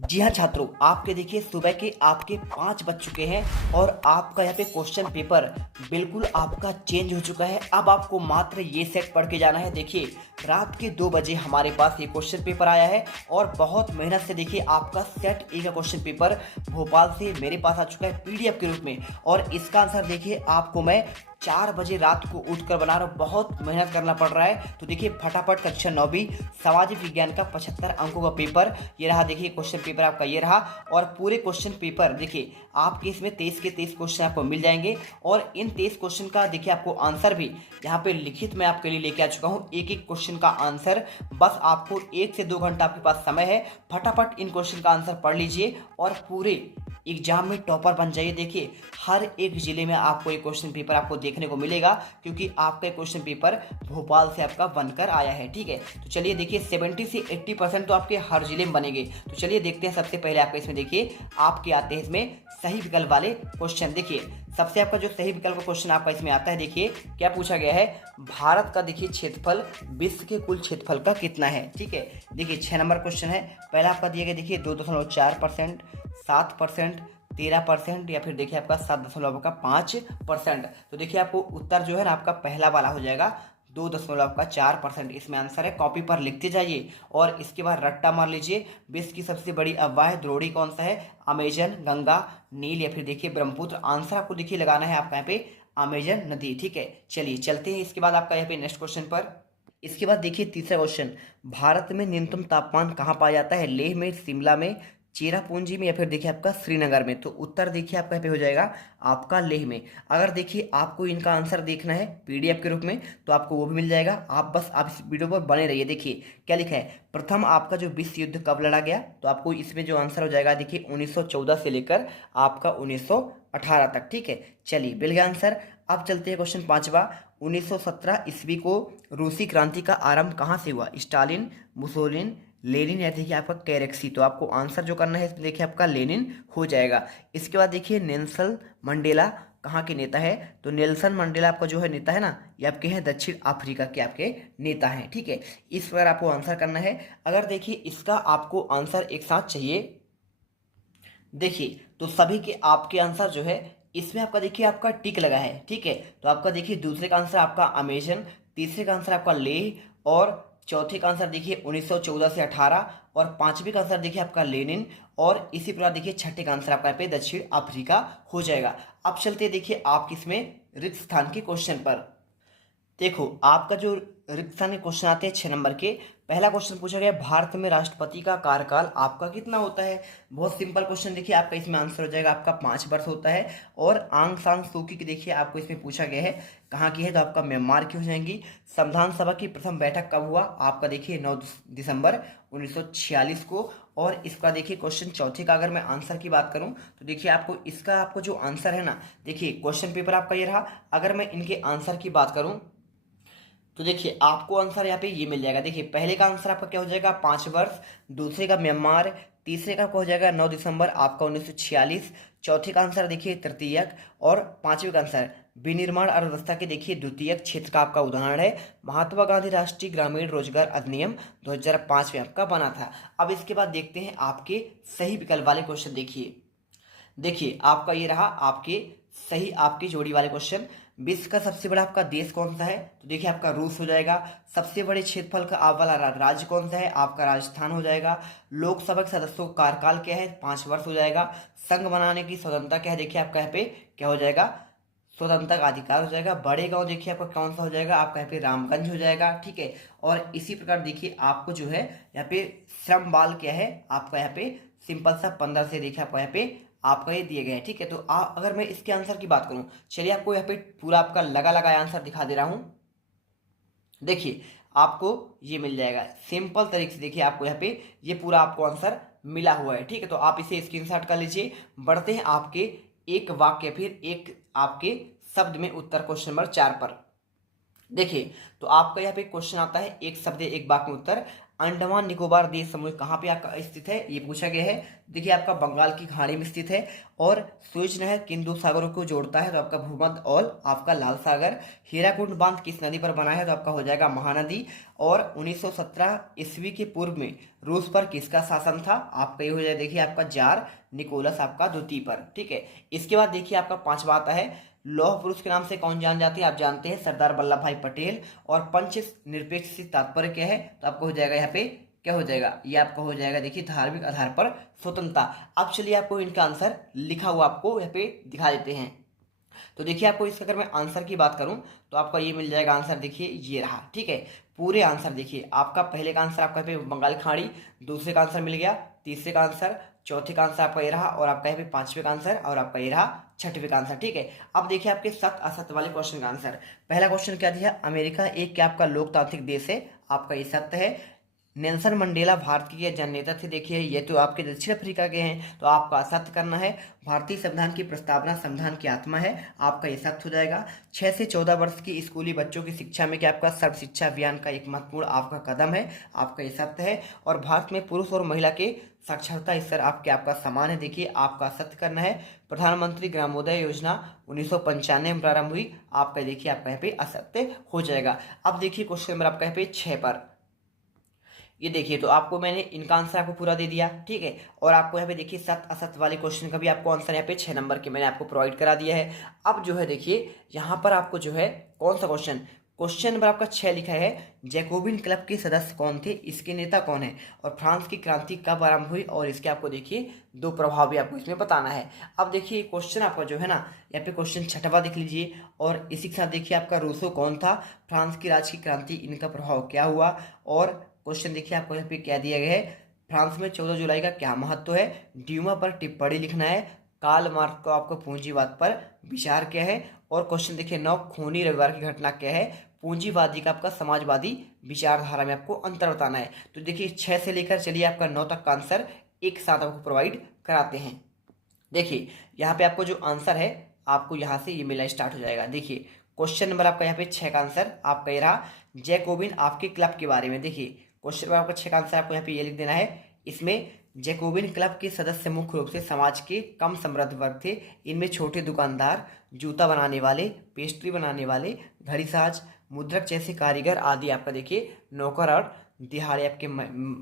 जी हाँ छात्रों, आपके देखिए सुबह के आपके 5 बज चुके हैं और आपका यहाँ पे क्वेश्चन पेपर बिल्कुल आपका चेंज हो चुका है। अब आपको मात्र ये सेट पढ़ के जाना है। देखिए रात के 2 बजे हमारे पास ये क्वेश्चन पेपर आया है और बहुत मेहनत से देखिए आपका सेट ए का क्वेश्चन पेपर भोपाल से मेरे पास आ चुका है पीडीएफ के रूप में। और इसका आंसर देखिए आपको मैं 4 बजे रात को उठकर बना रहा हूँ, बहुत मेहनत करना पड़ रहा है। तो देखिए फटाफट कक्षा 9वीं सामाजिक विज्ञान का 75 अंकों का पेपर ये रहा। देखिए क्वेश्चन पेपर आपका ये रहा और पूरे क्वेश्चन पेपर देखिए आपके इसमें 23 के 23 क्वेश्चन आपको मिल जाएंगे। और इन 23 क्वेश्चन का देखिए आपको आंसर भी यहाँ पे लिखित में आपके लिए लेके आ चुका हूँ। एक एक क्वेश्चन का आंसर, बस आपको 1 से 2 घंटा आपके पास समय है। फटाफट इन क्वेश्चन का आंसर पढ़ लीजिए और पूरे एग्जाम में टॉपर बन जाइए। देखिए हर एक जिले में आपको एक क्वेश्चन पेपर आपको देखने को मिलेगा, क्योंकि आपका क्वेश्चन पेपर भोपाल से आपका बनकर आया है। ठीक है, तो चलिए देखिए 70 से 80% तो आपके हर जिले में बनेंगे। तो चलिए देखते हैं। सबसे पहले आपका इसमें देखिए आपके आते हैं इसमें सही विकल्प वाले क्वेश्चन। देखिए सबसे आपका जो सही विकल्प का क्वेश्चन आपका इसमें आता है, देखिए क्या पूछा गया है। भारत का देखिए क्षेत्रफल विश्व के कुल क्षेत्रफल का कितना है। ठीक है, देखिए 6 नंबर क्वेश्चन है। पहला आपका दिया गया देखिए 2.4%, 7%, 13% या फिर देखिए आपका 7.5%। तो देखिए आपको उत्तर जो है ना आपका पहला वाला हो जाएगा 2.4%। इसमें आंसर है। कॉपी पर लिखते जाइए और इसके बाद रट्टा मार लीजिए। विश्व की सबसे बड़ी अफवाह द्रोणी कौन सा है। अमेजन, गंगा, नील या फिर देखिए ब्रह्मपुत्र। आंसर आपको देखिए लगाना है आपका यहाँ पे अमेजन नदी। ठीक है, चलिए चलते हैं इसके बाद आपका यहाँ पे नेक्स्ट क्वेश्चन पर। इसके बाद देखिए तीसरा क्वेश्चन, भारत में न्यूनतम तापमान कहाँ पाया जाता है। लेह में, शिमला में, चेरापूंजी में या फिर देखिए आपका श्रीनगर में। तो उत्तर देखिए आपका यहाँ पे हो जाएगा आपका लेह में। अगर देखिए आपको इनका आंसर देखना है पीडीएफ के रूप में तो आपको वो भी मिल जाएगा। आप इस वीडियो पर बने रहिए। देखिए क्या लिखा है, प्रथम आपका जो विश्व युद्ध कब लड़ा गया। तो आपको इसमें जो आंसर हो जाएगा देखिए 1914 से लेकर आपका 1918 तक। ठीक है, चलिए मिल गया आंसर। अब चलते हैं क्वेश्चन पांचवा, 1917 ईस्वी को रूसी क्रांति का आरंभ कहाँ से हुआ। स्टालिन, मुसोलिन, लेनिन या देखिए आपका कैरेक्सी। तो आपको आंसर जो करना है इसमें देखिए आपका लेनिन हो जाएगा। इसके बाद देखिए नेल्सन मंडेला कहाँ के नेता है। तो नेल्सन मंडेला आपका जो है नेता है ना, ये आपके हैं दक्षिण अफ्रीका के आपके नेता हैं। ठीक है, इस पर आपको आंसर करना है। अगर देखिए इसका आपको आंसर एक साथ चाहिए, देखिए तो सभी के आपके आंसर जो है इसमें आपका देखिए आपका टिक लगा है। ठीक है, तो आपका देखिए दूसरे का आंसर आपका अमेजन, तीसरे का आंसर आपका लेह और चौथे का आंसर देखिए 1914 से 18 और पांचवे का आंसर देखिए आपका लेनिन और इसी प्रकार देखिए छठे का आंसर आपका यहाँ पे दक्षिण अफ्रीका हो जाएगा। अब चलते देखिए आप किसमें रिक्त स्थान के क्वेश्चन पर। देखो आपका जो रिक्त स्थान के क्वेश्चन आते हैं 6 नंबर के। पहला क्वेश्चन पूछा गया, भारत में राष्ट्रपति का कार्यकाल आपका कितना होता है। बहुत सिंपल क्वेश्चन, देखिए आपका इसमें आंसर हो जाएगा आपका 5 वर्ष होता है। और आंग सान सू की देखिए आपको इसमें पूछा गया है कहाँ की है। तो आपका म्यांमार की हो जाएंगी। संविधान सभा की प्रथम बैठक कब हुआ। आपका देखिए 9 दिसंबर 1946 को। और इसका देखिए क्वेश्चन चौथे का अगर मैं आंसर की बात करूं तो देखिए आपको इसका आपको जो आंसर है ना, देखिए क्वेश्चन पेपर आपका ये रहा। अगर मैं इनके आंसर की बात करूं तो देखिए आपको आंसर यहाँ पे ये मिल जाएगा। देखिए पहले का आंसर आपका क्या हो जाएगा 5 वर्ष, दूसरे का म्यांमार, तीसरे का हो जाएगा 9 दिसंबर आपका 1946, चौथे का आंसर देखिए तृतीयक और पांचवे का आंसर विनिर्माण अर्थव्यवस्था के देखिए द्वितीयक क्षेत्र का आपका उदाहरण है महात्मा गांधी राष्ट्रीय ग्रामीण रोजगार अधिनियम 2005 में आपका बना था। अब इसके बाद देखते हैं आपके सही विकल्प वाले क्वेश्चन। देखिए आपका ये रहा आपके सही आपकी जोड़ी वाले क्वेश्चन। विश्व का सबसे बड़ा आपका देश कौन सा है। तो देखिए आपका रूस हो जाएगा। सबसे बड़े क्षेत्रफल का आप वाला राज्य कौन सा है। आपका राजस्थान हो जाएगा। लोकसभा के सदस्यों का कार्यकाल क्या है, 5 वर्ष हो जाएगा। संघ बनाने की स्वतंत्रता क्या है, देखिए आपका यहाँ पे क्या हो जाएगा स्वतंत्रता का अधिकार हो जाएगा। बड़े गांव देखिए आपका कौन सा हो जाएगा, आपका यहाँ पे रामगंज हो जाएगा। ठीक है, और इसी प्रकार देखिए आपको जो है यहाँ पे श्रम बाल क्या है आपका यहाँ पे सिंपल सा 15 से देखिए आपका यहाँ पे आपका ये दिए गए हैं। ठीक है, तो अगर मैं इसके आंसर की बात करूं, चलिए आपको यहाँ पे पूरा आपका लगा लगा आंसर दिखा दे रहा हूं। देखिए आपको ये मिल जाएगा सिंपल तरीके से। देखिए आपको यहाँ पे ये पूरा आपको आंसर मिला हुआ है। ठीक है, तो आप इसे स्क्रीनशॉट कर लीजिए। बढ़ते हैं आपके एक वाक्य फिर एक आपके शब्द में उत्तर क्वेश्चन नंबर 4 पर। देखिए तो आपका यहाँ पे क्वेश्चन आता है एक शब्द एक वाक्य में उत्तर। अंडमान निकोबार द्वीप समूह कहाँ पे आपका स्थित है, ये पूछा गया है। देखिए आपका बंगाल की खाड़ी में स्थित है। और सुएज नहर किन दो सागरों को जोड़ता है, तो आपका भूमध्य और आपका लाल सागर। हीराकुंड बांध किस नदी पर बना है, तो आपका हो जाएगा महानदी। और 1917 ईस्वी के पूर्व में रूस पर किसका शासन था, आपका ये हो जाए देखिए आपका जार निकोलस आपका द्वितीय पर। ठीक है, इसके बाद देखिए आपका पांचवा आता है लौह पुरुष के नाम से कौन जान जाते हैं, आप जानते हैं सरदार वल्लभ भाई पटेल। और पंच निरपेक्ष से तात्पर्य क्या है, तो आपको हो जाएगा यहाँ पे क्या हो जाएगा, ये आपका हो जाएगा देखिए धार्मिक आधार पर स्वतंत्रता। अब चलिए आपको इनका आंसर लिखा हुआ आपको यहाँ पे दिखा देते हैं। तो देखिए आपको इसका अगर मैं आंसर की बात करूं तो आपका ये मिल जाएगा आंसर, देखिए ये रहा। ठीक है, पूरे आंसर देखिए आपका पहले का आंसर आपका पे बंगाल खाड़ी, दूसरे का आंसर मिल गया, तीसरे का आंसर, चौथे का आंसर आपका ये रहा, और आपका यहाँ पे पांचवे का आंसर, और आपका ये रहा छठवें का आंसर। ठीक है, अब देखिए आपके सत्य असत्य वाले क्वेश्चन का आंसर। पहला क्वेश्चन क्या दिया, अमेरिका एक क्या आपका लोकतांत्रिक देश है, आपका ये सत्य है। नेल्सन मंडेला भारत के जननेता थे, देखिए ये तो आपके दक्षिण अफ्रीका के हैं, तो आपका सत्य करना है। भारतीय संविधान की प्रस्तावना संविधान की आत्मा है, आपका ये सत्य हो जाएगा। 6 से 14 वर्ष की स्कूली बच्चों की शिक्षा में क्या आपका सर्व शिक्षा अभियान का एक महत्वपूर्ण आपका कदम है, आपका ये सत्य है। और भारत में पुरुष और महिला के साक्षरता स्तर आपका समान है, देखिए आपका सत्य करना है। प्रधानमंत्री ग्रामोदय योजना 1995 में प्रारंभ हुई, आपका देखिए आपका यहाँ पे असत्य हो जाएगा। अब देखिए क्वेश्चन नंबर आपका यहाँ पे 6 पर, ये देखिए तो आपको मैंने इनका आंसर आपको पूरा दे दिया। ठीक है, और आपको यहाँ पे देखिए सत्य असत्य वाले क्वेश्चन का भी आपको आंसर यहाँ पे 6 नंबर के मैंने आपको प्रोवाइड करा दिया है। अब जो है देखिए यहाँ पर आपको जो है कौन सा क्वेश्चन, क्वेश्चन नंबर आपका 6 लिखा है, जैकोबिन क्लब के सदस्य कौन थे, इसके नेता कौन है, और फ्रांस की क्रांति कब आरंभ हुई, और इसके आपको देखिए 2 प्रभाव भी आपको इसमें बताना है। अब देखिए क्वेश्चन आपका जो है ना, यहाँ पे क्वेश्चन छठवा देख लीजिए, और इसी के साथ देखिए आपका रूसो कौन था, फ्रांस की राज की क्रांति, इनका प्रभाव क्या हुआ। और क्वेश्चन देखिए आपको यहाँ पे क्या दिया गया है, फ्रांस में 14 जुलाई का क्या महत्व है, ड्यूमा पर टिप्पणी लिखना है, कार्ल मार्क्स को आपको पूंजीवाद पर विचार क्या है। और क्वेश्चन देखिए 9, खूनी रविवार की घटना क्या है, पूंजीवादी का आपका समाजवादी विचारधारा में आपको अंतर बताना है। तो देखिए 6 से लेकर चलिए आपका 9 तक का आंसर एक साथ आपको प्रोवाइड कराते हैं। देखिए यहाँ पे आपको जो आंसर है आपको यहाँ से ये मिलना स्टार्ट हो जाएगा। देखिए क्वेश्चन नंबर आपका यहाँ पे 6 का आंसर आपका ये रहा, जैकोबिन आपके क्लब के बारे में। देखिए क्वेश्चन नंबर आपका 6 का आंसर आपको यहाँ पे ये लिख देना है। इसमें जैकोबिन क्लब के सदस्य मुख्य रूप से समाज के कम समृद्ध वर्ग थे। इनमें छोटे दुकानदार, जूता बनाने वाले, पेस्ट्री बनाने वाले, घड़ीसाज, मुद्रक जैसे कारीगर आदि आपका देखिए नौकर और दिहाड़ी आपके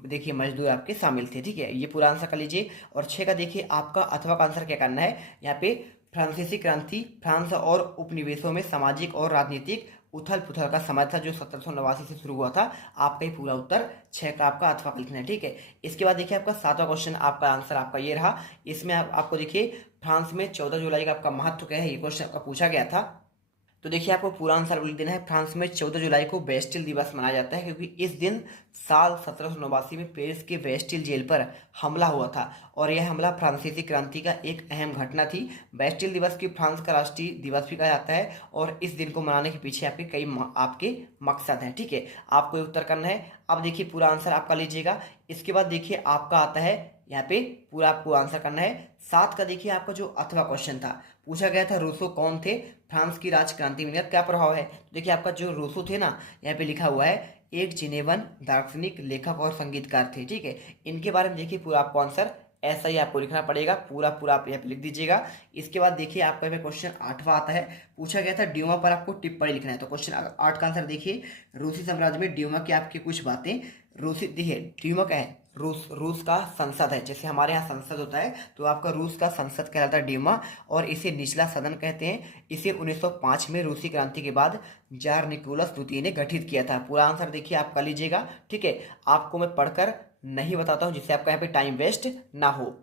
देखिए मजदूर आपके शामिल थे। ठीक है, ये पूरा आंसर कर लीजिए। और 6 का देखिए आपका अथवा का आंसर क्या करना है, यहाँ पे फ्रांसीसी क्रांति, फ्रांस और उपनिवेशों में सामाजिक और राजनीतिक उथल पुथल का समय था जो 1789 से शुरू हुआ था। आपका ही पूरा उत्तर 6 का आपका अथवा का लिखना है। ठीक है, इसके बाद देखिए आपका 7वां क्वेश्चन आपका आंसर आपका ये रहा। इसमें आपको देखिए फ्रांस में 14 जुलाई का आपका महत्व क्या है, ये क्वेश्चन आपका पूछा गया था। तो देखिए आपको पूरा आंसर लिख देना है। फ्रांस में 14 जुलाई को बेस्टिल दिवस मनाया जाता है क्योंकि इस दिन साल 1789 में पेरिस के बेस्टिल जेल पर हमला हुआ था, और यह हमला फ्रांसीसी क्रांति का एक अहम घटना थी। बेस्टिल दिवस की फ्रांस का राष्ट्रीय दिवस भी कहा जाता है, और इस दिन को मनाने के पीछे आपके कई आपके मकसद हैं। ठीक है, आपको ये उत्तर करना है। अब देखिए पूरा आंसर आपका लीजिएगा। इसके बाद देखिए आपका आता है यहाँ पे पूरा आपको आंसर करना है। 7 का देखिए आपका जो अथवा क्वेश्चन था, पूछा गया था रूसो कौन थे, फ्रांस की राज क्रांति में क्या प्रभाव है। तो देखिए आपका जो रूसो थे ना, यहाँ पे लिखा हुआ है एक जिनेवन दार्शनिक, लेखक और संगीतकार थे। ठीक है, इनके बारे में देखिए पूरा आपको आंसर ऐसा ही आपको लिखना पड़ेगा, पूरा पूरा आप यहाँ पे लिख दीजिएगा। इसके बाद देखिए आपका यहाँ पे क्वेश्चन 8वां आता है, पूछा गया था ड्यूमा पर आपको टिप्पणी लिखना है। तो क्वेश्चन 8 का आंसर देखिए, रूसी साम्राज्य में ड्यूमा की आपकी कुछ बातें। रूसी देखिए ड्यूमा क्या है, रूस का संसद है, जैसे हमारे यहाँ संसद होता है तो आपका रूस का संसद कहलाता है ड्यूमा, और इसे निचला सदन कहते हैं। इसे 1905 में रूसी क्रांति के बाद जार निकोलस द्वितीय ने गठित किया था। पूरा आंसर देखिए आप कर लीजिएगा। ठीक है, आपको मैं पढ़कर नहीं बताता हूँ जिससे आपका यहाँ पे टाइम वेस्ट ना हो।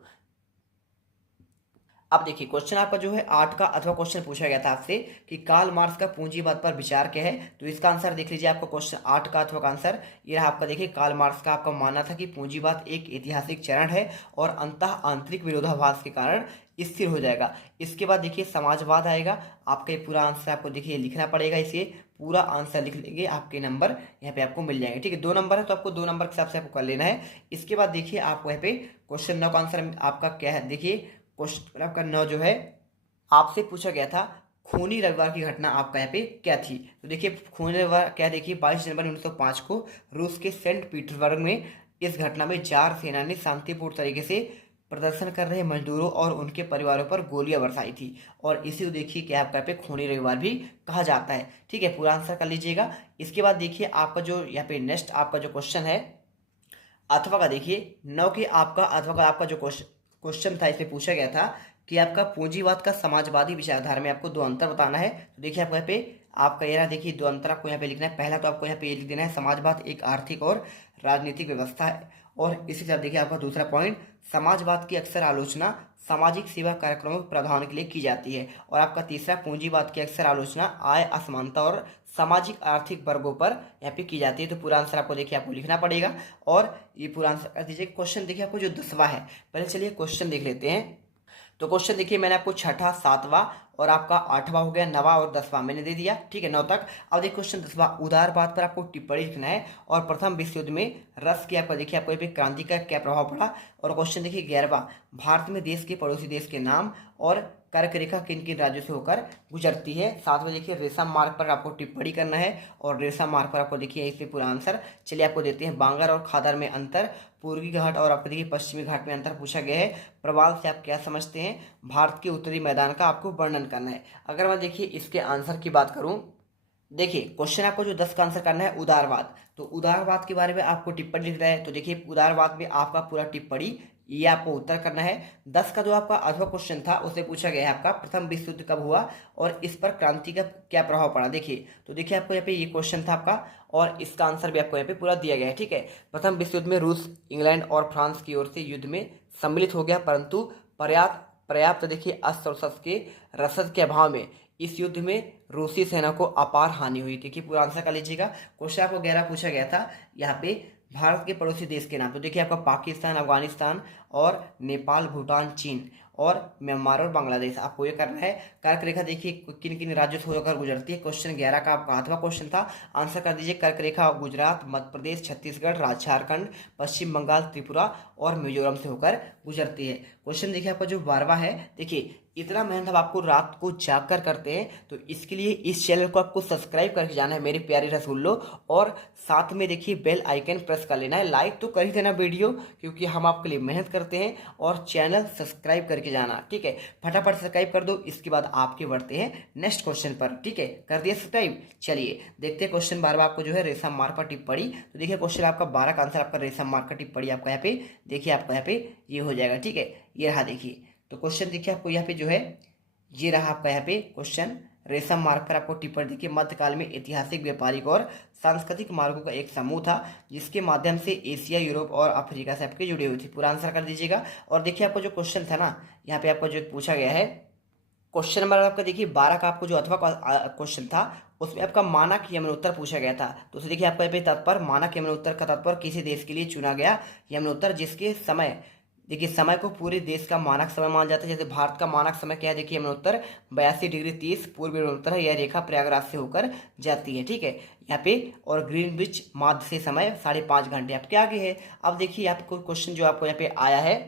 अब देखिए क्वेश्चन आपका जो है 8 का अथवा क्वेश्चन पूछा गया था आपसे कि कार्ल मार्क्स का पूंजीवाद पर विचार क्या है। तो इसका आंसर देख लीजिए, आपका क्वेश्चन 8 का अथवा का आंसर ये रहा आपका। देखिए कार्ल मार्क्स का आपका मानना था कि पूंजीवाद एक ऐतिहासिक चरण है और अंतः आंतरिक विरोधाभास के कारण स्थिर हो जाएगा। इसके बाद देखिए समाजवाद आएगा। आपका ये पूरा आंसर आपको देखिए लिखना पड़ेगा, इसे पूरा आंसर लिख लेंगे, आपके नंबर यहाँ पे आपको मिल जाएंगे। ठीक है, 2 नंबर है तो आपको 2 नंबर के हिसाब से आपको कर लेना है। इसके बाद देखिए आपको यहाँ पे क्वेश्चन 9 का आंसर आपका क्या है। देखिए क्वेश्चन आपका 9 जो है आपसे पूछा गया था खूनी रविवार की घटना आपका यहाँ पे क्या थी? तो देखिए खूनी रविवार क्या, देखिए 22 जनवरी 1905 को रूस के सेंट पीटर्सबर्ग में इस घटना में जार सेना ने शांतिपूर्ण तरीके से प्रदर्शन कर रहे मजदूरों और उनके परिवारों पर गोलियां बरसाई थी, और इसी को देखिए क्या आपका यहाँ पे खूनी रविवार भी कहा जाता है। ठीक है, पूरा आंसर कर लीजिएगा। इसके बाद देखिए आपका जो यहाँ पे नेक्स्ट आपका जो क्वेश्चन है अथवा का, देखिए 9 के आपका अथवा का आपका जो क्वेश्चन था, इसमें पूछा गया था कि आपका पूंजीवाद का समाजवादी विचारधारा में आपको दो अंतर बताना है। तो देखिए आपको यहाँ पे आपका ये रहा, देखिए दो अंतर आपको यहाँ पे लिखना है। पहला तो आपको यहाँ पे ये लिख देना है, समाजवाद एक आर्थिक और राजनीतिक व्यवस्था है। और इसी तरह देखिए आपका दूसरा पॉइंट, समाजवाद की अक्सर आलोचना सामाजिक सेवा कार्यक्रमों के प्रावधान के लिए की जाती है। और आपका तीसरा, पूंजीवाद की अक्सर आलोचना आय असमानता और सामाजिक आर्थिक वर्गों पर यहाँ पे की जाती है। तो पूरा आंसर आपको देखिए आपको लिखना पड़ेगा, और ये पूरा आंसर कर दीजिए। क्वेश्चन देखिए आपको जो 10वां है, पहले चलिए क्वेश्चन देख लेते हैं। तो क्वेश्चन देखिए मैंने आपको छठा, सातवां और आपका 8वां हो गया, 9वां और 10वां मैंने दे दिया। ठीक है, 9 तक। अब देखिए क्वेश्चन 10वां, उदारवाद पर आपको टिप्पणी लिखना है। और प्रथम विश्व युद्ध में रस की आपका देखिए आपको यहाँ पे क्रांति का क्या प्रभाव पड़ा। और क्वेश्चन देखिए 11वां, भारत में देश के पड़ोसी देश के नाम और कर्क रेखा किन किन राज्यों से होकर गुजरती है। 7वां देखिए रेशम मार्ग पर आपको टिप्पणी करना है, और रेशम मार्ग पर आपको देखिए इससे पूरा आंसर चलिए आपको देते हैं। बांगर और खादर में अंतर, पूर्वी घाट और आपको देखिए पश्चिमी घाट में अंतर पूछा गया है। प्रवाल से आप क्या समझते हैं, भारत के उत्तरी मैदान का आपको वर्णन करना है। अगर मैं देखिए इसके आंसर की बात करूं, देखिए क्वेश्चन आपको जो 10 का आंसर करना है उदारवाद, तो उदारवाद के बारे में आपको टिप्पणी लिख रहा है। तो देखिए उदारवाद में आपका पूरा टिप्पणी ये आपको उत्तर करना है। 10 का जो आपका अथवा क्वेश्चन था उससे पूछा गया है आपका प्रथम विश्व युद्ध कब हुआ और इस पर क्रांति का क्या प्रभाव पड़ा। देखिए तो देखिए आपको यहाँ पे ये क्वेश्चन था आपका, और इसका आंसर भी आपको यहाँ पे पूरा दिया गया है। ठीक है, प्रथम विश्व युद्ध में रूस, इंग्लैंड और फ्रांस की ओर से युद्ध में सम्मिलित हो गया, परंतु पर्याप्त देखिए अस्त्र और शस्त्र के रसद के अभाव में इस युद्ध में रूसी सेना को अपार हानि हुई थी। कि पूरा आंसर कर लीजिएगा। क्वेश्चन आपको 11 पूछा गया था यहाँ पे भारत के पड़ोसी देश के नाम। तो देखिए आपका पाकिस्तान, अफगानिस्तान और नेपाल, भूटान, चीन और म्यांमार और बांग्लादेश आपको ये करना है। कर्क रेखा देखिए किन किन राज्यों से होकर गुजरती है। क्वेश्चन 11 का आपका 8वां क्वेश्चन था, आंसर कर दीजिए। कर्क रेखा गुजरात, मध्य प्रदेश, छत्तीसगढ़, झारखंड, पश्चिम बंगाल, त्रिपुरा और मिजोरम से होकर गुजरती है। क्वेश्चन देखिए आपका जो 12वां है, देखिए इतना मेहनत हम आपको रात को जागकर करते हैं, तो इसके लिए इस चैनल को आपको सब्सक्राइब करके जाना है मेरे प्यारे रसगुल्लो, और साथ में देखिए बेल आइकन प्रेस कर लेना है। लाइक तो कर ही देना वीडियो, क्योंकि हम आपके लिए मेहनत करते हैं, और चैनल सब्सक्राइब करके जाना। ठीक है, फटाफट सब्सक्राइब कर दो। इसके बाद आपके बढ़ते हैं नेक्स्ट क्वेश्चन पर। ठीक है, कर दिया सब्सक्राइब। चलिए देखते हैं क्वेश्चन 12 आपको जो है रेशम मार्ग पर टिप्पणी। तो देखिए क्वेश्चन आपका 12 का आंसर आपका रेशम मार्ग का टिप्पणी आपका यहाँ पे देखिए आपको यहाँ पे ये हो जाएगा। ठीक है, ये रहा देखिए। तो क्वेश्चन देखिए आपको यहाँ पे जो है ये रहा आपका यहाँ पे क्वेश्चन, रेशम मार्ग पर आपको टिप्पणी देखिए। मध्यकाल में ऐतिहासिक, व्यापारिक और सांस्कृतिक मार्गों का एक समूह था, जिसके माध्यम से एशिया, यूरोप और अफ्रीका से आपके जुड़ी हुई थी। पूरा आंसर कर दीजिएगा। और देखिए आपको जो क्वेश्चन था ना यहाँ पे आपको जो पूछा गया है, क्वेश्चन नंबर आपका देखिए 12 का आपको जो अथवा क्वेश्चन था उसमें आपका मानक यमन उत्तर पूछा गया था। तो उसे देखिए आपका यहाँ पे तात्पर्य, मानक यमन उत्तर का तात्पर्य किसी देश के लिए चुना गया यमन उत्तर जिसके समय, देखिए समय को पूरे देश का मानक समय माना जाता है। जैसे भारत का मानक समय क्या है, देखिए यमुनोत्तर 82°30 पूर्व यमुनोत्तर है। यह रेखा प्रयागराज से होकर जाती है। ठीक है, यहाँ पे और ग्रीनविच माध्य से समय 5.5 घंटे आपके आगे है। अब देखिए आपको क्वेश्चन जो आपको यहाँ पे आया है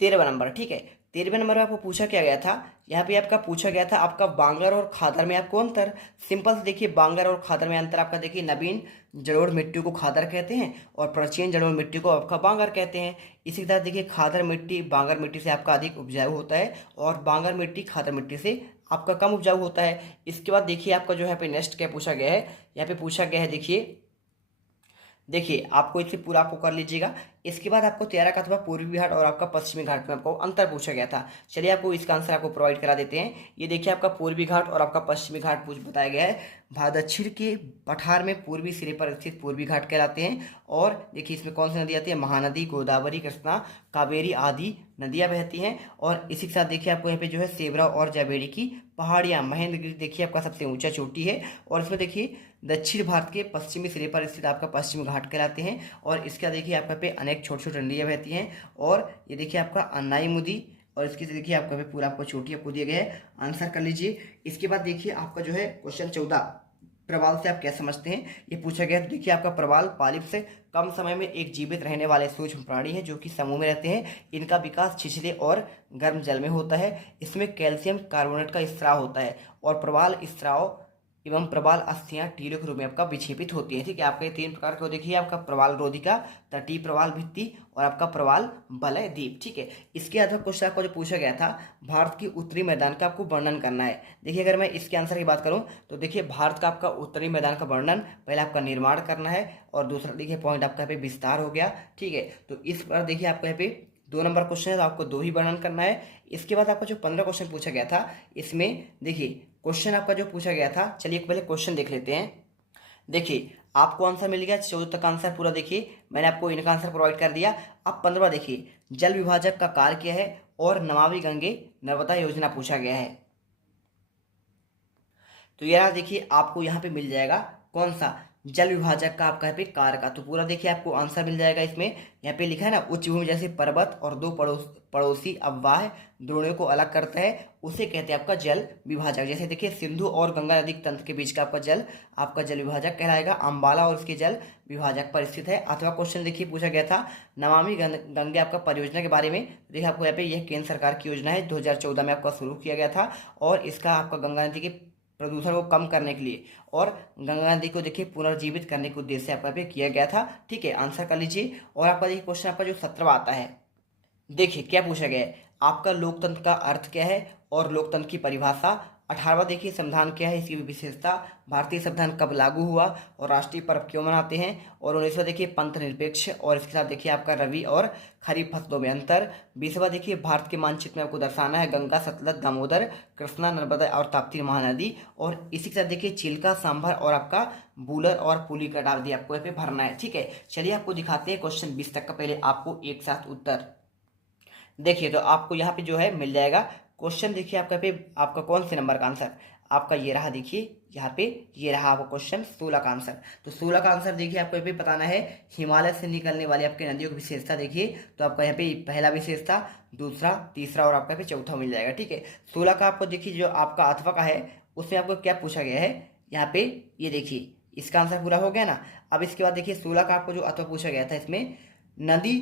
13वां नंबर। ठीक है, 13वें नंबर में आपको पूछा क्या गया था, यहाँ पे आपका पूछा गया था आपका बांगर और खादर में आपको अंतर। सिंपल से देखिए बांगर और खादर में अंतर आपका देखिए, नवीन जलोढ़ मिट्टी को खादर कहते हैं और प्राचीन जलोढ़ मिट्टी को आपका बांगर कहते हैं। इसी तरह देखिए खादर मिट्टी बांगर मिट्टी से आपका अधिक उपजाऊ होता है, और बांगर मिट्टी खादर मिट्टी से आपका कम उपजाऊ होता है। इसके बाद देखिए आपका जो है पे नेक्स्ट क्या पूछा गया है, यहाँ पे पूछा गया है देखिए आपको इसे पूरा आपको कर लीजिएगा। इसके बाद आपको 13 का अथवा पूर्वी घाट और आपका पश्चिमी घाट में आपको अंतर पूछा गया था। चलिए आपको इसका आंसर आपको प्रोवाइड करा देते हैं। ये देखिए आपका पूर्वी घाट और आपका पश्चिमी घाट पूछ बताया गया है। दक्षिण के पठार में पूर्वी सिरे पर स्थित पूर्वी घाट कहलाते हैं। और देखिए इसमें कौन सी नदी आती है, महानदी, गोदावरी, कृष्णा, कावेरी आदि नदियाँ बहती हैं। और इसी के साथ देखिए आपको यहाँ पे जो है सेवरा और जावेरी की पहाड़ियाँ, महेंद्रगिरी देखिए आपका सबसे ऊंचा चोटी है। और इसमें देखिए दक्षिण भारत के पश्चिमी सिरे पर स्थित आपका पश्चिमी घाट कहलाते हैं। और इसका देखिए आपका पे अनेक छोटे छोटे नदियाँ बहती हैं। और ये देखिए आपका अन्नाई मुदी, और इसकी देखिए आपका पे पूरा आपको चोटी आपको दिया गया है। आंसर कर लीजिए। इसके बाद देखिए आपका जो है क्वेश्चन 14, प्रवाल से आप क्या समझते हैं, ये पूछा गया। तो देखिए आपका प्रवाल पालिप से कम समय में एक जीवित रहने वाले सूक्ष्म प्राणी है जो कि समूह में रहते हैं। इनका विकास छिछले और गर्म जल में होता है। इसमें कैल्शियम कार्बोनेट का स्राव होता है और प्रवाल स्राव एवं प्रवाल अस्थियां टीलों के रूप में आपका विक्षेपित होती है। ठीक है, आपके 3 प्रकार के देखिए, आपका प्रवाल रोधिका, तटीय प्रवाल भित्ति और आपका प्रवाल वलय द्वीप। ठीक है, इसके आधार क्वेश्चन आपको जो पूछा गया था, भारत की उत्तरी मैदान का आपको वर्णन करना है। देखिए, अगर मैं इसके आंसर की बात करूं तो देखिए, भारत का आपका उत्तरी मैदान का वर्णन पहले आपका निर्माण करना है और दूसरा देखिए पॉइंट आपका यहाँ पे विस्तार हो गया। ठीक है, तो इस पर देखिए आपको यहाँ पे 2 नंबर क्वेश्चन है तो आपको 2 ही वर्णन करना है। इसके बाद आपका जो 15 क्वेश्चन पूछा गया था, इसमें देखिए क्वेश्चन आपका जो पूछा गया था, चलिए पहले क्वेश्चन देख लेते हैं। देखिए, आपको आंसर मिल गया 14 तक आंसर पूरा। देखिए, मैंने आपको इनका आंसर प्रोवाइड कर दिया। अब 15 देखिए, जल विभाजक का कार्य क्या है और नमामि गंगे नर्मदा योजना पूछा गया है। तो यार देखिए, आपको यहाँ पे मिल जाएगा कौन सा, जल विभाजक का आपका यहाँ पे कार्य का। तो पूरा देखिए आपको आंसर मिल जाएगा। इसमें यहाँ पे लिखा है ना, उच्च भूमि जैसे पर्वत और 2 पड़ोसी अववाह द्रोणियों को अलग करता है, उसे कहते हैं आपका जल विभाजक। जैसे देखिए, सिंधु और गंगा नदी तंत्र के बीच का आपका जल विभाजक कहलाएगा। अंबाला और उसके जल विभाजक पर स्थित है। अथवा क्वेश्चन देखिए पूछा गया था नमामि गंगे आपका परियोजना के बारे में। देखिए आपको यहाँ पे यह केंद्र सरकार की योजना है, 2014 में आपका शुरू किया गया था और इसका आपका गंगा नदी के प्रदूषण को कम करने के लिए और गंगा नदी को देखिए पुनर्जीवित करने के उद्देश्य से आपका पे किया गया था। ठीक है, आंसर कर लीजिए। और आपका देखिए क्वेश्चन आपका जो 17वां आता है, देखिए क्या पूछा गया है, आपका लोकतंत्र का अर्थ क्या है और लोकतंत्र की परिभाषा। 18वां देखिए, संविधान क्या है, इसकी विशेषता। भारतीय संविधान कब लागू हुआ और राष्ट्रीय पर्व क्यों मनाते हैं। और 19वां देखिए, पंथ निरपेक्ष और इसके साथ देखिए आपका रबी और खरीफ फसलों में अंतर। 20वां देखिए, भारत के मानचित्र में आपको दर्शाना है गंगा, सतलज, दामोदर, कृष्णा, नर्मदा और ताप्ती महानदी। और इसी के साथ देखिए चिल्का, सांभर और आपका बूलर और पुली का डाल दिया आपको यहाँ पे भरना है। ठीक है, चलिए आपको दिखाते हैं क्वेश्चन 20 तक का पहले आपको एक साथ उत्तर। देखिए, तो आपको यहाँ पे जो है मिल जाएगा क्वेश्चन। देखिए आपका पे आपका कौन से नंबर का आंसर, आपका ये रहा। देखिए यहाँ पे ये रहा आपका क्वेश्चन 16 का आंसर। तो 16 का आंसर देखिए आपको यहाँ पे बताना है हिमालय से निकलने वाली आपकी नदियों की विशेषता। देखिए तो आपका यहाँ पे पहला विशेषता, दूसरा, तीसरा और आपका यहाँ पे चौथा मिल जाएगा। ठीक है, 16 का आपको देखिए जो आपका अथवा का है उसमें आपको क्या पूछा गया है, यहाँ पे ये देखिए इसका आंसर पूरा हो गया ना। अब इसके बाद देखिए 16 का आपको जो अथवा पूछा गया था, इसमें नदी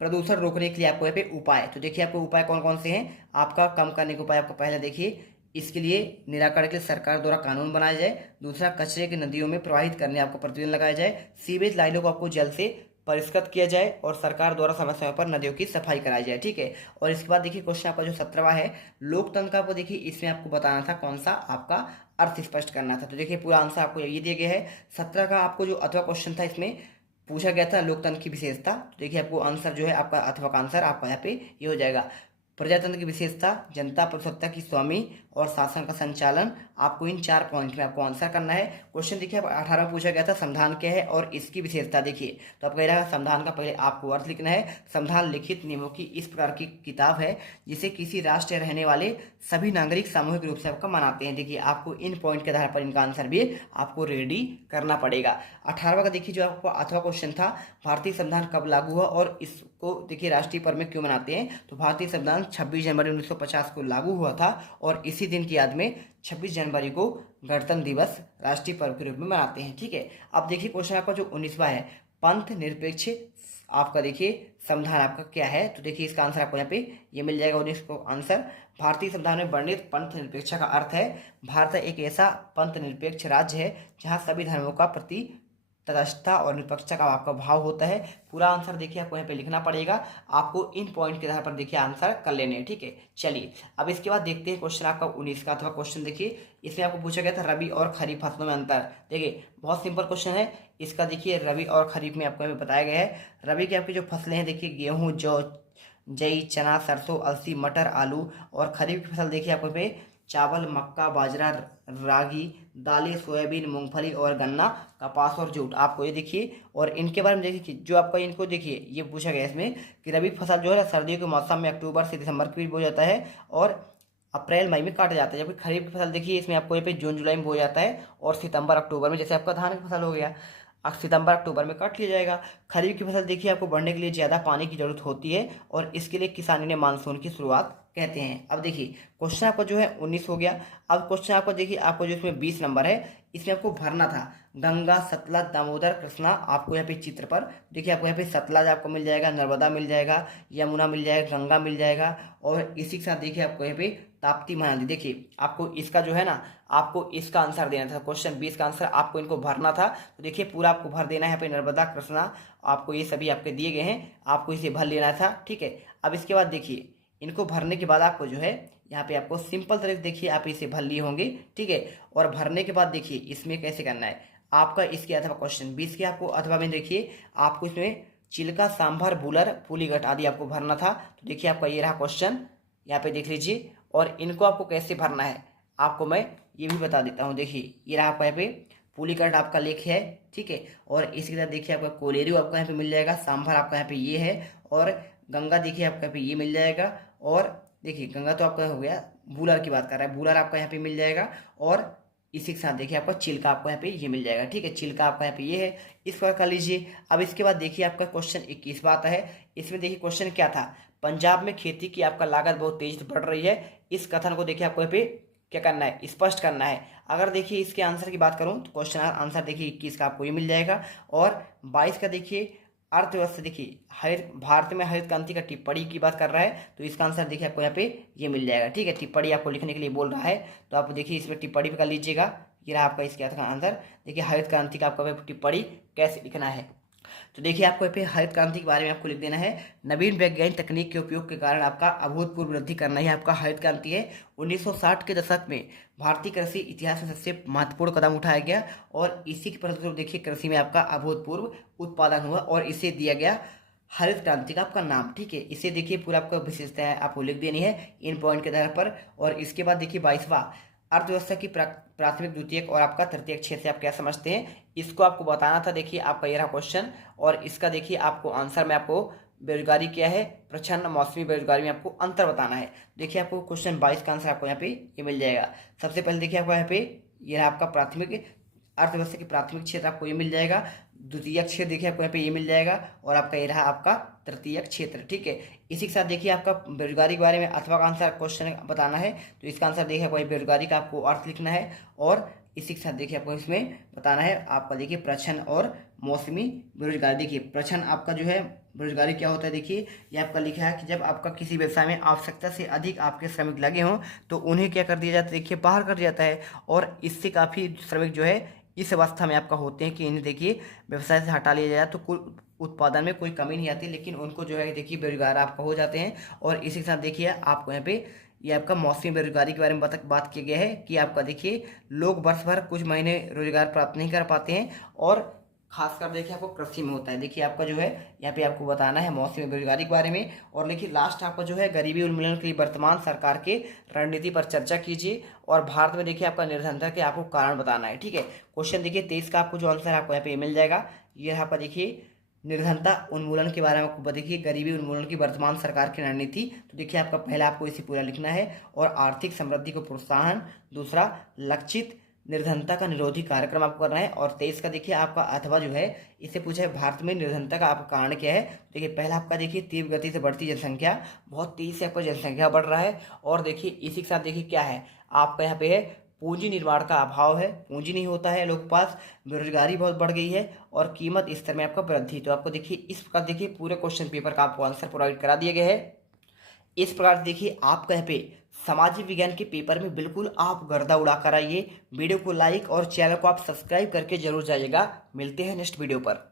प्रदूषण रोकने के लिए आपको यहाँ पे उपाय। तो देखिए आपको उपाय कौन कौन से हैं, आपका कम करने के उपाय। आपको पहले देखिए इसके लिए निराकरण के लिए सरकार द्वारा कानून बनाया जाए। दूसरा, कचरे के नदियों में प्रवाहित करने आपको प्रतिबंध लगाया जाए। सीवेज लाइनों को आपको जल से परिष्कृत किया जाए और सरकार द्वारा समय समय पर नदियों की सफाई कराई जाए। ठीक है, और इसके बाद देखिए क्वेश्चन आपका जो 17वां है लोकतंत्र का, आपको देखिए इसमें आपको बताना था कौन सा आपका अर्थ स्पष्ट करना था। तो देखिए पूरा आंसर आपको ये दिया गया है। 17 का आपको जो अथवा क्वेश्चन था इसमें पूछा गया था लोकतंत्र की विशेषता। तो देखिए आपको आंसर जो है आपका अथवा का आंसर आपका यहाँ पे ये हो जाएगा। प्रजातंत्र की विशेषता, जनता प्रभुसत्ता की स्वामी और शासन का संचालन। आपको इन 4 पॉइंट में आपको आंसर करना है। क्वेश्चन देखिए 18 में पूछा गया था संविधान क्या है और इसकी विशेषता। देखिए तो आप कह रहा है संविधान का पहले आपको अर्थ लिखना है। संविधान लिखित नियमों की इस प्रकार की किताब है जिसे किसी राष्ट्र में रहने वाले सभी नागरिक सामूहिक रूप से आपका मनाते हैं। देखिए आपको इन पॉइंट के आधार पर इनका आंसर भी आपको रेडी करना पड़ेगा। 18वां का देखिए जो आपको अथवा क्वेश्चन था, भारतीय संविधान कब लागू हुआ और इसको देखिए राष्ट्रीय पर्व में क्यों मनाते हैं। तो भारतीय संविधान 26 जनवरी 1950 को लागू हुआ था और इसी दिन की याद में 26 जनवरी को गणतंत्र दिवस राष्ट्रीय पर्व के रूप में मनाते हैं। ठीक है, अब देखिए क्वेश्चन आपका जो 19वां है, पंथ निरपेक्ष आपका देखिए संविधान आपका क्या है। तो देखिए इसका आंसर आपको यहाँ पे ये मिल जाएगा 19 को आंसर। भारतीय संविधान में वर्णित पंथ निरपेक्ष का अर्थ है भारत एक ऐसा पंथ निरपेक्ष राज्य है जहाँ सभी धर्मों का प्रति तटस्थता और निष्पक्षता का आपका भाव होता है। पूरा आंसर देखिए आपको यहाँ पे लिखना पड़ेगा। आपको इन पॉइंट के आधार पर देखिए आंसर कर लेने हैं। ठीक है, चलिए अब इसके बाद देखते हैं क्वेश्चन आपका 19 का अथवा क्वेश्चन। देखिए इसमें आपको पूछा गया था रबी और खरीफ फसलों में अंतर। देखिए बहुत सिंपल क्वेश्चन है इसका। देखिए रबी और खरीफ में आपको बताया गया है। रबी की आपकी जो फसलें हैं देखिए गेहूँ, जौ, जई, चना, सरसों, अलसी, मटर, आलू। और खरीफ की फसल देखिए आपको पे चावल, मक्का, बाजरा, रागी, दालें, सोयाबीन, मूंगफली और गन्ना, कपास और जूट। आपको ये देखिए और इनके बारे में देखिए जो आपका इनको देखिए ये पूछा गया इसमें कि रबी फसल जो है सर्दियों के मौसम में अक्टूबर से दिसंबर के बीच बोया जाता है और अप्रैल मई में काटा जाता है। जबकि खरीफ की फसल देखिए इसमें आपको ये पे जून जुलाई में बोया जाता है और सितंबर अक्टूबर में, जैसे आपका धान की फसल हो गया सितंबर अक्टूबर में काट लिया जाएगा। खरीफ की फसल देखिए आपको बढ़ने के लिए ज़्यादा पानी की जरूरत होती है और इसके लिए किसानी ने मानसून की शुरुआत कहते हैं। अब देखिए क्वेश्चन आपका जो है 19 हो गया। अब क्वेश्चन आपको देखिए आपको जो इसमें 20 नंबर है इसमें आपको भरना था गंगा, सतलज, दामोदर, कृष्णा। आपको यहाँ पे चित्र पर देखिए आपको यहाँ पे सतलज आपको मिल जाएगा, नर्मदा मिल जाएगा, यमुना मिल जाएगा, गंगा मिल जाएगा, और इसी के साथ देखिए आपको यहाँ पे ताप्ती महानदी। देखिए आपको इसका जो है ना, आपको इसका आंसर देना था, क्वेश्चन 20 का आंसर आपको इनको भरना था। तो देखिए पूरा आपको भर देना है। यहाँ पे नर्मदा, कृष्णा, आपको ये सभी आपके दिए गए हैं, आपको इसे भर लेना था, ठीक है। अब इसके बाद देखिए इनको भरने के बाद आपको जो है यहाँ पे आपको सिंपल तरीके देखिए आप इसे भर लिए होंगे, ठीक है। और भरने के बाद देखिए इसमें कैसे करना है आपका, इसके अथवा क्वेश्चन 20 के आपको अथवा में देखिए आपको इसमें चिल्का, सांभर, बुलर, पुलीगट आदि आपको भरना था। तो देखिए आपका ये रहा क्वेश्चन, यहाँ पे देख लीजिए। और इनको आपको कैसे भरना है आपको मैं ये भी बता देता हूँ। देखिए ये रहा आपका यहाँ पे पुलीगट आपका लेख है, ठीक है। और इसके साथ देखिए आपका कोलेरू आपका यहाँ पे मिल जाएगा, सांभर आपका यहाँ पे ये है, और गंगा देखिए आपका यहाँ पे ये मिल जाएगा। और देखिए गंगा तो आपका हो गया, बुलर की बात कर रहा है, बुलर आपका यहाँ पे मिल जाएगा। और इसी के साथ देखिए आपका चिल्का आपको यहाँ पे ये मिल जाएगा, ठीक है। चिल्का आपका यहाँ पे ये है, इस प्रकार कर लीजिए। अब इसके बाद देखिए आपका क्वेश्चन 21 बात है। इसमें देखिए क्वेश्चन क्या था, पंजाब में खेती की आपका लागत बहुत तेज बढ़ रही है। इस कथन को देखिए आपको यहाँ पे क्या करना है, स्पष्ट करना है। अगर देखिए इसके आंसर की बात करूँ तो क्वेश्चन आंसर देखिए 21 का आपको ये मिल जाएगा। और 22 का देखिए अर्थव्यवस्था, देखिए हरित भारत में हरित क्रांति का टिप्पणी की बात कर रहा है, तो इसका आंसर देखिए आपको यहाँ पे ये मिल जाएगा, ठीक है। टिप्पणी आपको लिखने के लिए बोल रहा है, तो आप देखिए इसमें टिप्पणी पे कर लीजिएगा। ये रहा आपका इसके आंसर। देखिए हरित क्रांति का आपका टिप्पणी कैसे लिखना है। तो देखिए आपको यहाँ पे हरित क्रांति के बारे में आपको लिख देना है, नवीन वैज्ञानिक तकनीक के उपयोग के कारण आपका अभूतपूर्व वृद्धि करना है आपका हरित क्रांति है। 1960 के दशक में भारतीय कृषि इतिहास में सबसे महत्वपूर्ण कदम उठाया गया, और इसी के परिणामस्वरूप देखिए कृषि में आपका अभूतपूर्व उत्पादन हुआ, और इसे दिया गया हरित क्रांति का आपका नाम, ठीक है। इसे देखिए पूरा आपका विशेषताएं आपको लिख देनी है इन पॉइंट के आधार पर। और इसके बाद देखिए 22वां अर्थव्यवस्था की प्राथमिक, द्वितीयक और आपका तृतीयक क्षेत्र आप क्या समझते हैं, इसको आपको बताना था। देखिए आपका ये रहा क्वेश्चन, और इसका देखिए आपको आंसर में आपको बेरोजगारी क्या है, प्रच्छन्न, मौसमी बेरोजगारी में आपको अंतर बताना है। देखिए आपको क्वेश्चन 22 का आंसर आपको यहाँ पे ये मिल जाएगा। सबसे पहले देखिए आपको यहाँ पे ये रहा आपका प्राथमिक अर्थव्यवस्था की प्राथमिक क्षेत्र आपको ये मिल जाएगा, द्वितीयक क्षेत्र देखिए आपको यहाँ पे ये मिल जाएगा, और आपका ये रहा आपका तृतीयक क्षेत्र, ठीक है। इसी के साथ देखिए आपका बेरोजगारी के बारे में अथवा का आंसर क्वेश्चन बताना है, तो इसका आंसर देखिए आपको बेरोजगारी का आपको अर्थ लिखना है। और इसी के साथ देखिए आपको इसमें बताना है आपका देखिए प्रच्छन्न और मौसमी बेरोजगारी। देखिए प्रच्छन्न आपका जो है बेरोजगारी क्या होता है, देखिए ये आपका लिखा है कि जब आपका किसी व्यवसाय में आवश्यकता से अधिक आपके श्रमिक लगे हों तो उन्हें क्या कर दिया जाता है, देखिए बाहर कर दिया जाता है। और इससे काफ़ी श्रमिक जो है इस अवस्था में आपका होते हैं कि इन्हें देखिए व्यवसाय से हटा लिया जाए तो कुल उत्पादन में कोई कमी नहीं आती, लेकिन उनको जो है देखिए बेरोजगार आपका हो जाते हैं। और इसी के साथ देखिए आपको यहाँ पे ये आपका मौसमी बेरोजगारी के बारे में बात किया गया है कि आपका देखिए लोग वर्ष भर कुछ महीने रोजगार प्राप्त नहीं कर पाते हैं, और खासकर देखिए आपको कृषि में होता है। देखिए आपका जो है यहाँ पे आपको बताना है मौसमी बेरोजगारी के बारे में। और देखिए लास्ट आपका जो है गरीबी उन्मूलन के लिए वर्तमान सरकार के रणनीति पर चर्चा कीजिए, और भारत में देखिए आपका निर्धनता के आपको कारण बताना है, ठीक है। क्वेश्चन देखिए 23 का आपको जो आंसर आपको यहाँ पे मिल जाएगा। ये आपका देखिए निर्धनता उन्मूलन के बारे में आपको देखिए गरीबी उन्मूलन की वर्तमान सरकार की रणनीति। तो देखिए आपका पहला आपको इसे पूरा लिखना है, और आर्थिक समृद्धि को प्रोत्साहन, दूसरा लक्षित निर्धनता का निरोधी कार्यक्रम आपको करना है। और 23 का देखिए आपका अथवा जो है इससे पूछा है भारत में निर्धनता का आपका कारण क्या है। देखिए पहला आपका देखिए तीव्र गति से बढ़ती जनसंख्या, बहुत तेजी से आपका जनसंख्या बढ़ रहा है। और देखिए इसी के साथ देखिए क्या है आपका यहाँ पे है पूंजी निर्माण का अभाव है, पूंजी नहीं होता है लोगों के पास, बेरोजगारी बहुत बढ़ गई है, और कीमत स्तर में आपका वृद्धि। तो आपको देखिए इस प्रकार देखिए पूरे क्वेश्चन पेपर का आपको आंसर प्रोवाइड करा दिया गया है। इस प्रकार देखिए आपका यहाँ पे सामाजिक विज्ञान के पेपर में बिल्कुल आप गर्दा उड़ा कर आइए। वीडियो को लाइक और चैनल को आप सब्सक्राइब करके जरूर जाइएगा। मिलते हैं नेक्स्ट वीडियो पर।